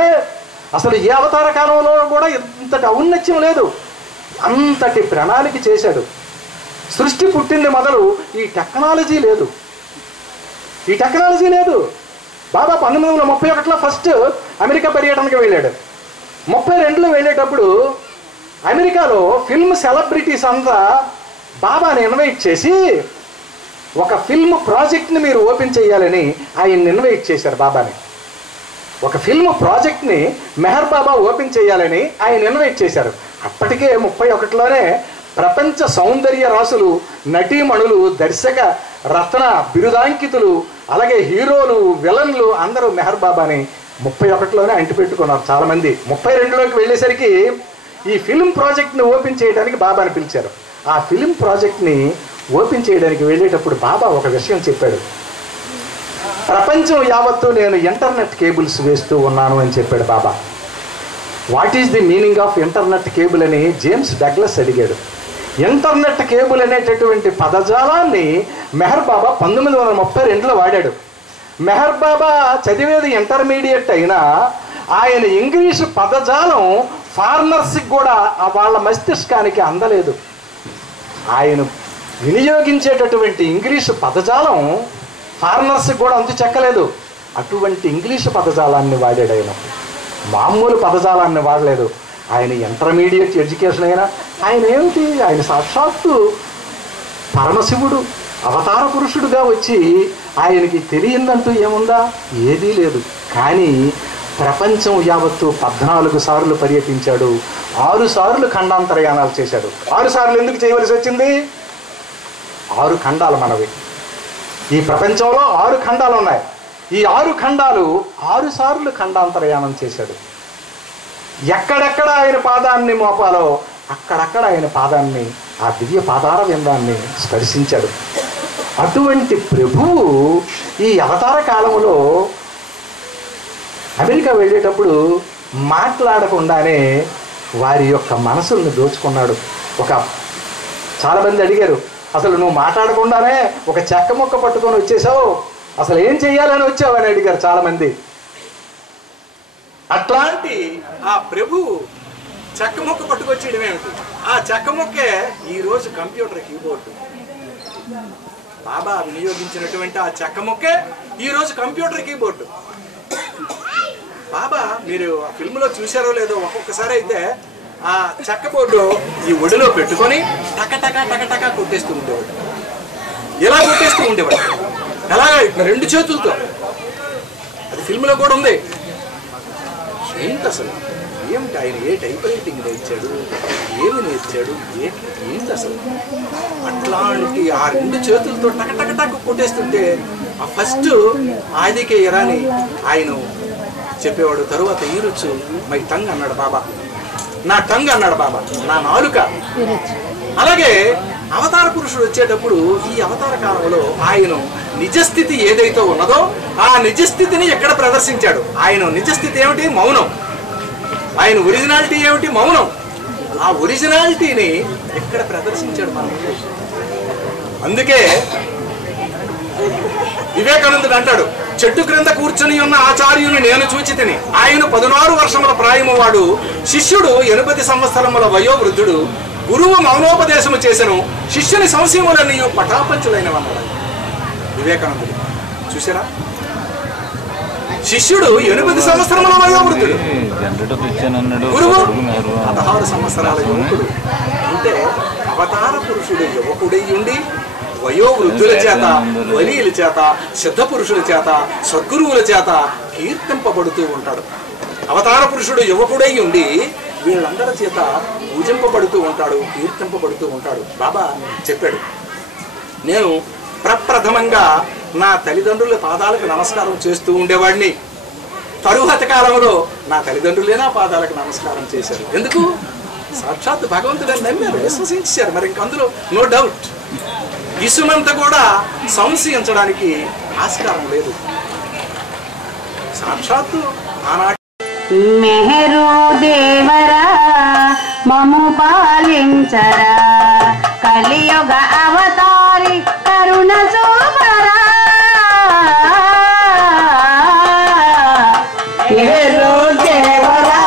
అసలు ఏ అవతార కాలంలో కూడా ఇంతటి ఔన్నత్యం లేదు. అంతటి ప్రణాళిక చేశాడు. సృష్టి పుట్టింది మొదలు ఈ టెక్నాలజీ లేదు. బాబా 1931లో ఫస్ట్ అమెరికా పర్యటనకి వెళ్ళాడు. 32లో వెళ్ళేటప్పుడు అమెరికాలో ఫిల్మ్ సెలబ్రిటీస్ అంతా బాబాని ఇన్వైట్ చేసి ఒక ఫిల్మ్ ప్రాజెక్ట్ని మీరు ఓపెన్ చేయాలని ఆయన ఇన్వైట్ చేశారు. బాబాని ఒక ఫిల్మ్ ప్రాజెక్ట్ని మెహర్ బాబా ఓపెన్ చేయాలని ఆయన ఇన్వైట్ చేశారు. అప్పటికే 31లోనే ప్రపంచ సౌందర్య రాసులు, నటీమణులు, దర్శక రత్న బిరుదాంకితులు, అలాగే హీరోలు, విలన్లు అందరూ మెహర్ బాబాని 31లోనే అంటిపెట్టుకున్నారు చాలామంది. 32లోకి వెళ్ళేసరికి ఈ ఫిల్మ్ ప్రాజెక్ట్ని ఓపెన్ చేయడానికి బాబాని పిలిచారు. ఆ ఫిల్మ్ ప్రాజెక్ట్ని ఓపెన్ చేయడానికి వెళ్ళేటప్పుడు బాబా ఒక విషయం చెప్పాడు. ప్రపంచం యావత్తు నేను ఇంటర్నెట్ కేబుల్స్ వేస్తూ ఉన్నాను అని చెప్పాడు Baba. What is the meaning of internet cable అని జేమ్స్ డగ్లస్ అడిగాడు. ఇంటర్నెట్ కేబుల్ అనేటటువంటి పదజాలాన్ని మెహర్ బాబా 1932లో వాడాడు. మెహర్ బాబా చదివేది ఇంటర్మీడియట్ అయినా ఆయన ఇంగ్లీషు పదజాలం ఫారినర్స్కి కూడా వాళ్ళ మస్తిష్కానికి అందలేదు. ఆయన వినియోగించేటటువంటి ఇంగ్లీషు పదజాలం ఫారినర్స్కి కూడా అంతు చెక్కలేదు. అటువంటి ఇంగ్లీషు పదజాలాన్ని వాడాడు. ఆయన మామూలు పదజాలాన్ని వాడలేదు. ఆయన ఇంటర్మీడియట్ ఎడ్యుకేషన్ అయినా ఆయన ఏమిటి, ఆయన సాక్షాత్తు పరమశివుడు అవతార పురుషుడుగా వచ్చి ఆయనకి తెలియందంటూ ఏముందా? ఏదీ లేదు. కానీ ప్రపంచం యావత్తు 14 సార్లు పర్యటించాడు. 6 సార్లు ఖండాంతరయానాలు చేశాడు. 6 సార్లు ఎందుకు చేయవలసి వచ్చింది? 6 ఖండాలు మనవి. ఈ ప్రపంచంలో 6 ఖండాలు ఉన్నాయి. ఈ 6 ఖండాలు 6 సార్లు ఖండాంతరయానం చేశాడు. ఎక్కడెక్కడ ఆయన పాదాన్ని మోపాలో అక్కడక్కడ ఆయన పాదాన్ని, ఆ దివ్య పాదార విందాన్ని స్పర్శించాడు. అటువంటి ప్రభువు ఈ అవతార కాలంలో అమెరికా వెళ్ళేటప్పుడు మాట్లాడకుండానే వారి యొక్క మనసుల్ని దోచుకున్నాడు. చాలామంది అడిగారు, అసలు నువ్వు మాట్లాడకుండానే ఒక చెక్క ముక్క పట్టుకొని వచ్చేసావు, అసలు ఏం చెయ్యాలని వచ్చావు అని అడిగారు చాలామంది. అట్లాంటి ఆ ప్రభువు చెక్క ముక్క పట్టుకొచ్చేయడం ఏమిటి? ఆ చెక్క ముక్కే ఈరోజు కంప్యూటర్ కీబోర్డు. బాబా వినియోగించినటువంటి ఆ చెక్క ముక్కే ఈరోజు కంప్యూటర్ కీబోర్డు. బాబా మీరు ఆ ఫిల్మ్లో చూశారో లేదో, ఒక్కొక్కసారి అయితే ఆ చెక్క బోర్డు ఈ ఒడిలో పెట్టుకొని టకటకా టకటకా కొట్టేస్తూ ఉండేవాడు. ఎలా కొట్టేస్తూ ఉండేవాడు? ఎలాగా? ఇట్లా 2 చేతులతో. అది ఫిల్మ్లో కూడా ఉంది. ఏంటి అసలు? ఏమిటి ఆయన ఏ టైప్ రైటింగ్ నేర్చాడు, ఏమి నేర్చాడు, ఏంటి అసలు? అట్లాంటి ఆ 2 చేతులతో టకటకటకు కొట్టేస్తుంటే ఆ ఫస్ట్ ఆదికే ఇరాని ఆయన చెప్పేవాడు. తరువాత ఈరుచు మై టంగ్ అన్నాడు బాబా. నా టంగ్ అన్నాడు బాబా, నా నాలుక. అలాగే అవతార పురుషుడు వచ్చేటప్పుడు ఈ అవతార కాలంలో ఆయన నిజస్థితి ఏదైతే ఉన్నదో ఆ నిజస్థితిని ఎక్కడ ప్రదర్శించాడు? ఆయన నిజస్థితి ఏమిటి? మౌనం. ఆయన ఒరిజినాలిటీ ఏమిటి? మౌనం. ఆ ఒరిజినాలిటీని ఎక్కడ ప్రదర్శించాడు మనం? అందుకే వివేకానందుడు అంటాడు, చెట్టు క్రింద కూర్చొని ఉన్న ఆచార్యుని నేను చూచితిని. ఆయన 16 వర్షముల ప్రాయము వాడు, శిష్యుడు 80 సంవత్సరముల వయోవృద్ధుడు. గురువు మౌనోపదేశము చేసెను, శిష్యుని సంశయములన్నీ పటాపంచులైనవన్నాడు వివేకానందుడు. చూసారా? శిష్యుడు 80 సంవత్సరముల వయోవృద్ధుడు, గురువు 16 సంవత్సరాల యువకుడు. అంటే అవతార పురుషుడు యువకుడై ఉండి వయోవృద్ధుల చేత, వలీల చేత, సిద్ధ పురుషుల చేత, సద్గురువుల చేత కీర్తింపబడుతూ ఉంటాడు. అవతార పురుషుడు యువకుడై ఉండి వీళ్ళందరి చేత పూజింపబడుతూ ఉంటాడు, కీర్తింపబడుతూ ఉంటాడు. బాబా చెప్పాడు, నేను ప్రప్రథమంగా నా తల్లిదండ్రుల పాదాలకు నమస్కారం చేస్తూ ఉండేవాడిని. తరువాత కాలంలో నా తల్లిదండ్రులే నా పాదాలకు నమస్కారం చేశారు. ఎందుకు? సాక్షాత్ భగవంతుడని నమ్మారు, విశ్వసించారు. మరి ఇంకందులో నో డౌట్. ఇసుమంతా కూడా సంశయించడానికి ఆస్కారం లేదు. సాక్షాత్తు ఆనాటి మెహరు దేవరా మము పాలించరా, కలియుగ అవతారి కరుణ చూపరా. మెహరు దేవరా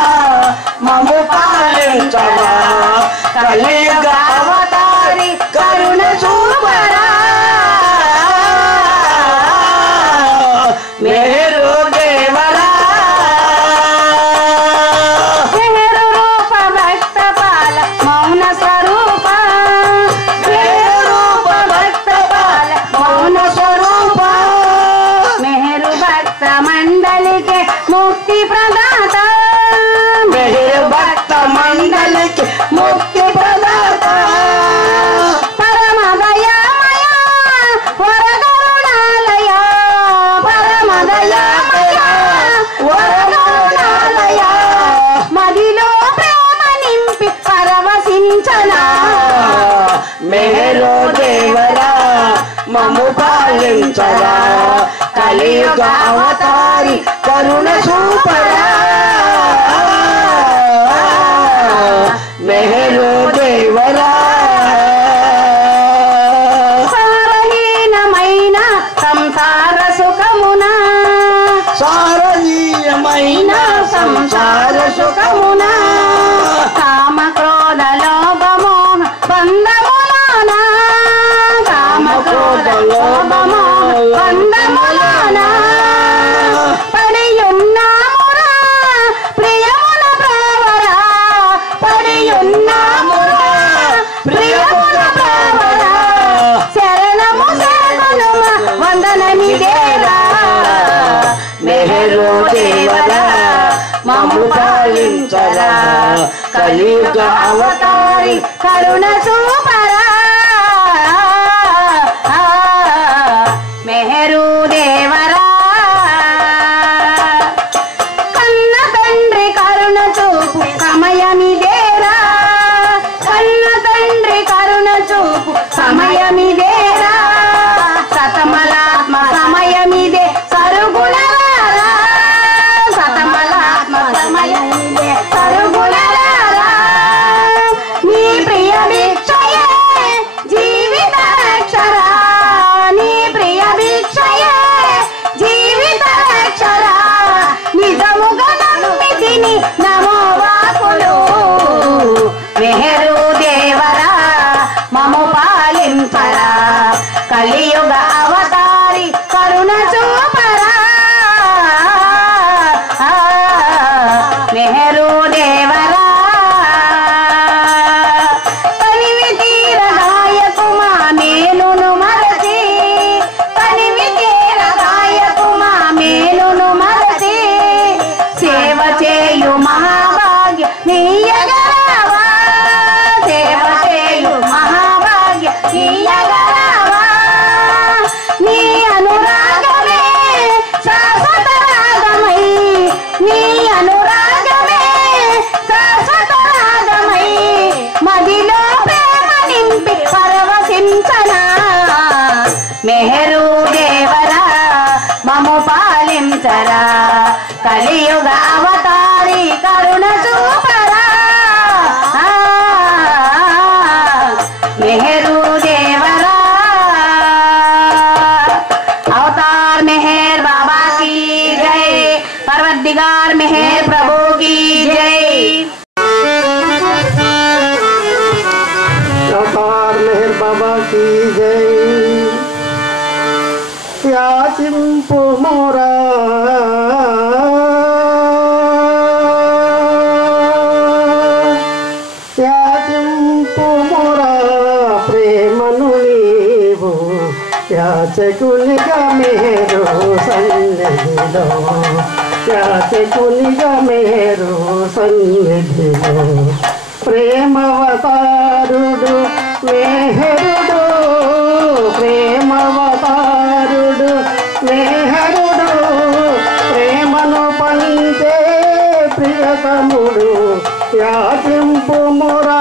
పరవశించనా మెహరో దేవరా మము పాలించరా కలియుగ అవతారి కరుణ చూపరా మెహరో దేవరా సారహీనమైన సంసార సుఖమునా సారహీనమైన సంసార సుఖమునా కామ క్రోధ లోభ మోహ బంధములానా కామ క్రోధ లోభ మోహ బంధములానా పడియున్నామురా ప్రియమున ప్రేమరా పడియున్నామురా ప్రియమున ప్రేమరా శరణము శరణుమ వందనమిదేరా మెహరో దేవరా మము పాలించరా కలియుగ అవతారి కరుణ చూపరా మెహరు దేవరా కన్న తండ్రి కరుణ చూపు సమయమిదేరా కన్న తండ్రి కరుణ చూపు సమయమిదేరా సతమలాత్మ సమయమిదే సరుగుణారా సతమలాత్మ సమయమిదే సరుగుణారా నీ ప్రియ భిక్షయే జీవిత రక్షరా నీ ప్రియ భిక్షయే జీవిత రక్షరా నిజముగా నమ్మితిని నమో వాకులు మెహరు దేవరా మము పాలించరా కలియుగ అవతారి కరుణ చూపరా మెహరు దేవరా పనివి తీరగాయకు మా మేలును మరచి పనివి తీరగాయకు మా మేలును మరచి సేవ చేయు మహాభాగ్య నీయగరావా సేవ చేయు మహాభాగ్య నీయగరావా నీ అనురాగమే శాశ్వత రాగమై నీ అనురాగమే శాశ్వత రాగమై మదిలో ప్రేమ నింపి పరవశించనా మెహరు దేవరా మము పాలించరా కలియుగ అవతారి కరుణ చూపరా మెహరు దేవరా अवतार मेहर बाबा की जय परवरदिगार मेहर प्रभु की जय अवतार मेहर बाबा की जय याचिंपु मोरा याचिंपु मोरा प्रेमनु नीवु याचकुनिगा मेहरो सन्निधिलो याचकुनिगा मेहरो सन्निधिलो ప్రేమవతారుడు మేహరుడు ప్రేమవతారుడు మేహరుడు ప్రేమను పంచే ప్రియతముడు యాచింపు మురా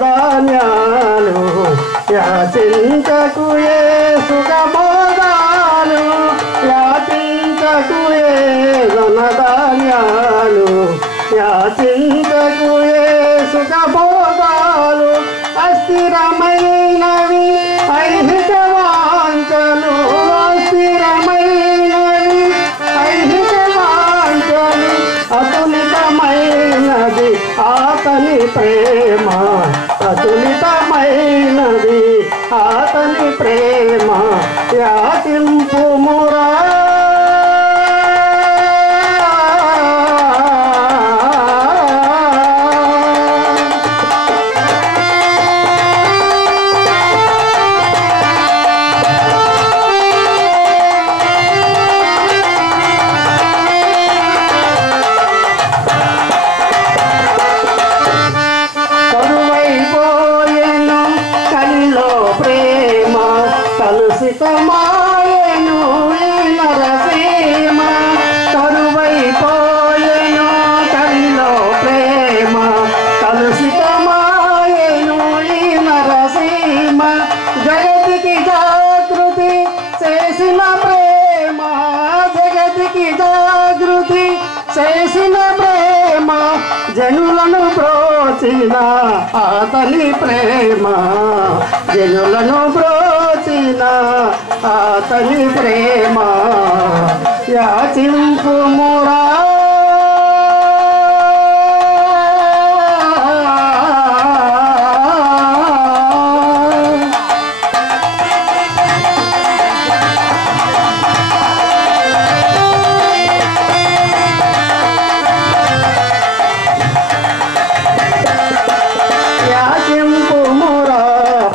ధనధాన్యాలు యాచించకు ఏ సుఖభోగాలు యాచించకు ఏ ధనధాన్యాలు యాచించకు ఏ సుఖభోగాలు అస్థిరమైనవి ఐహిక వాంఛలు అస్థిరమైనవి ఐహిక వాంఛలు అతులితమైనది ఆతని ప్రేమ అతులితమైనది ఆతని ప్రేమ యాచింపు మురా ప్రేమ జనులను బ్రోచిన అతని ప్రేమ జనులను బ్రోచిన అతని ప్రేమ యాచింపుమురా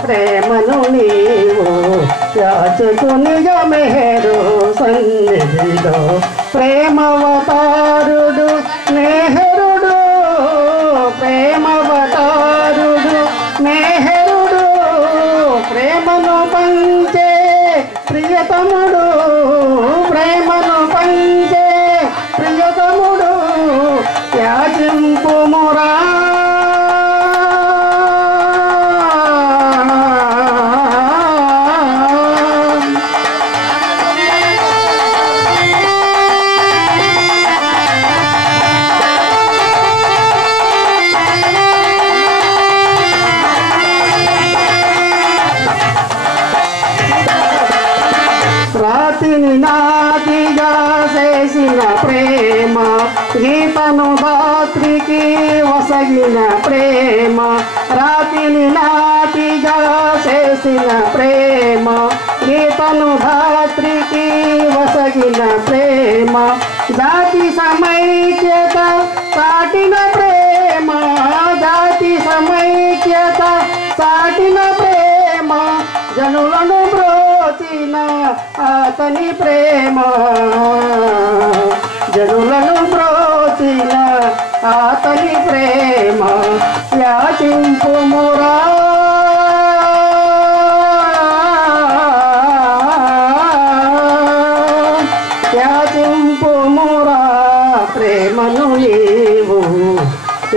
ప్రేమను నీవు యాచకునిగా మెహరు సన్నిధిలో ప్రేమవతారుడు మెహరుడు ప్రేమవతారుడు మెహరుడు ప్రేమను పంచే ప్రియతముడు ప్రేమను పంచే ప్రియతముడు యాచింపుమురా రాతిని నాదిగా చేసిన ప్రేమ గీతను రాత్రికి వసగిన ప్రేమ రాతిని నాదిగా చేసిన ప్రేమ గీతను రాత్రికి వసగిన ప్రేమ జాతి సమైక్యత చాటిన ప్రేమ జాతి సమైక్యత చాటిన ప్రేమ జనులను బ్రోచిన అతని ప్రేమ జనులను బ్రోచిన అతని ప్రేమ యాచింపుమురా యాచింపుమురా ప్రేమను నీవు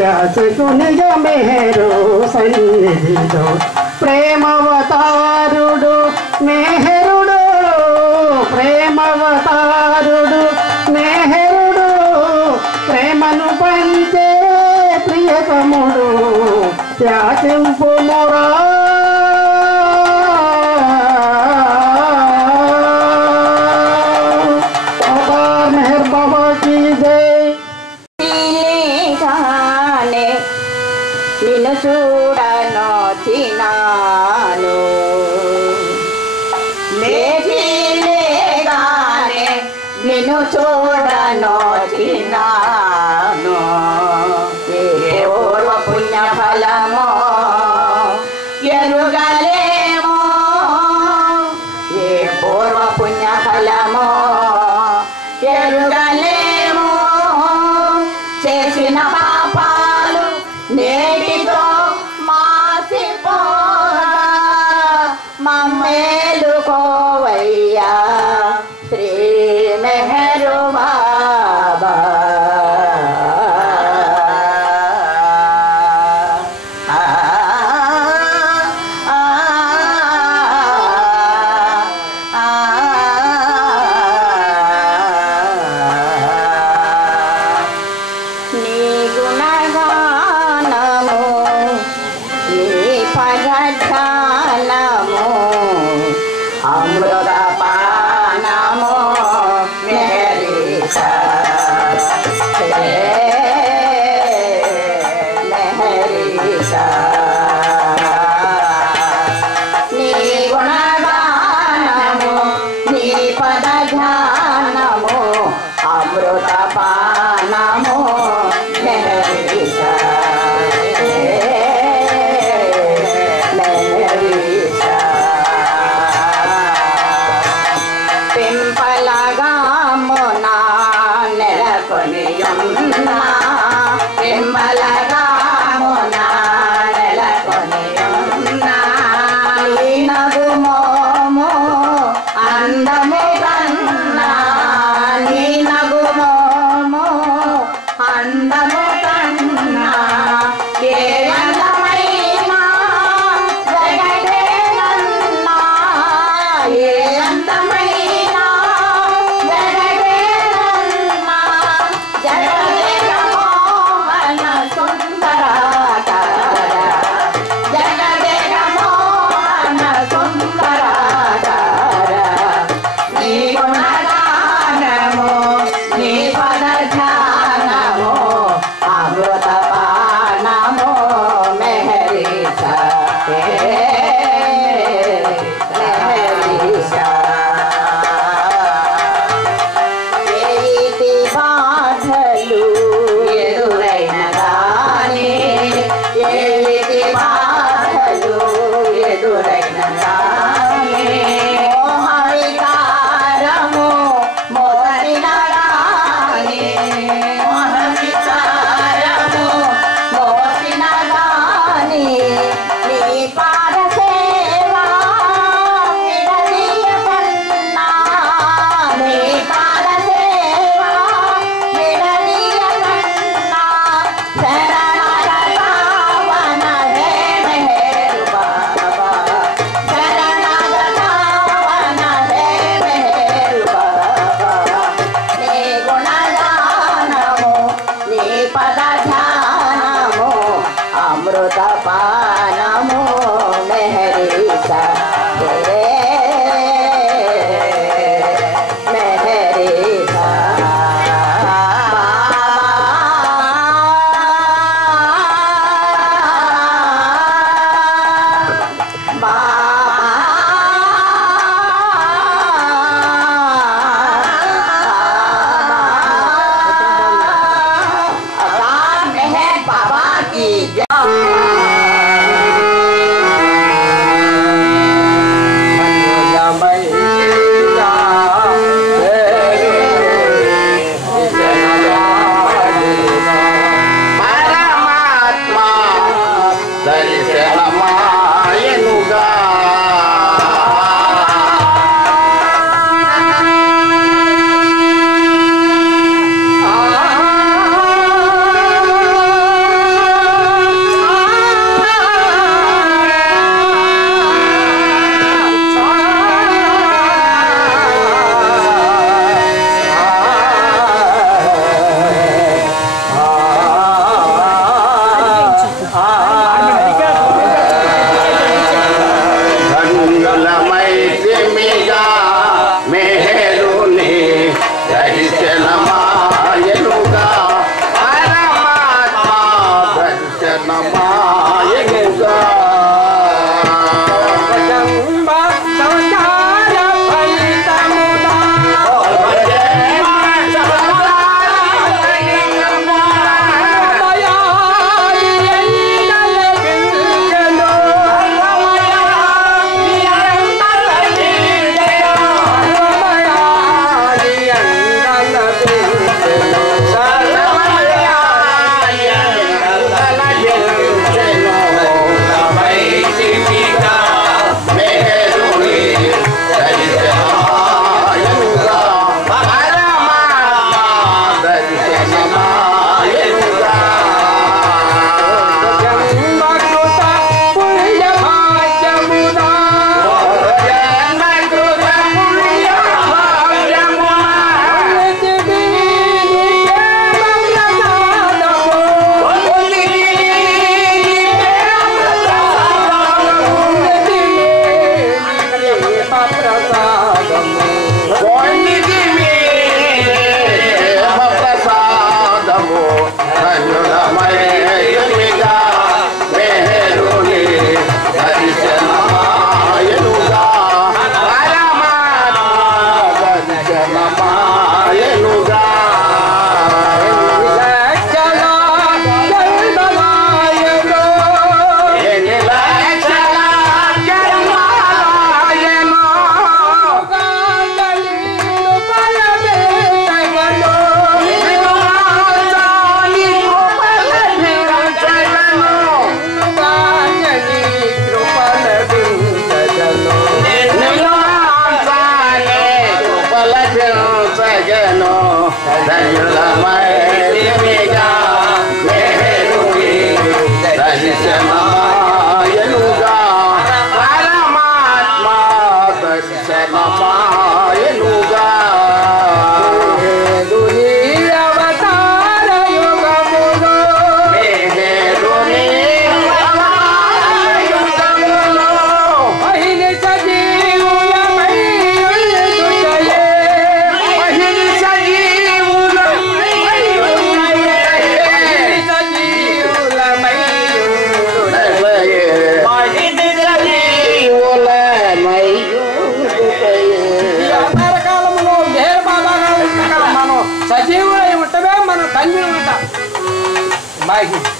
యాచకునిగా మెహరు సన్నిధిలో ప్రేమవతారుడు మెహరుడు ప్రేమవతారుడు మెహరుడు ప్రేమను పంచే ప్రియతముడు యాచింపుమురా మెహర్ బాబా की जय నిన్ను చూడను చిన్నాను లేచిలేగానే నిన్ను చూడను చిన్నాను ఏ పూర్వ పుణ్య ఫలమో ఎరుగలేమో ఏ పూర్వ పుణ్య ఫలమో ఎరుగలేమో చేసిన పాపాలు నేటితో మాసిపోగా మమ్మేలుకోవయ్యా శ్రీ మెహరు బాబా నీ గుణగానము నీ పరధ్యానము అమృత పానము మెహరీషా మెహరీషా నీ గుణగానము నీ పదధ్యానము అమృత పానము మెహరీషా మెహరీషా పింపలగామున నెలకొనియున్నా పింపలగామున నెలకొనియున్నా నీ నగుమోము అందము కన్నా నీ నగుమోము అందము కన్నా ఏ అందమైనా జగదేనన్నా ఏ అందమైనా జగదేనన్నా జగదేనమో तपानमो मेहरी सा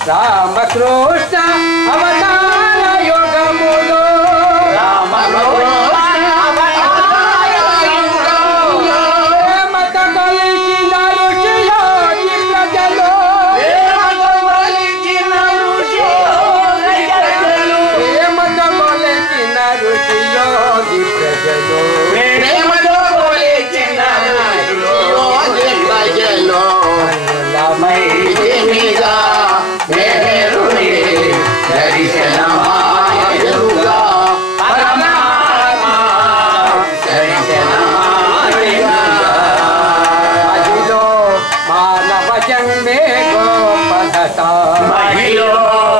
రామకృష్ణ అవతార యోగములో महिलो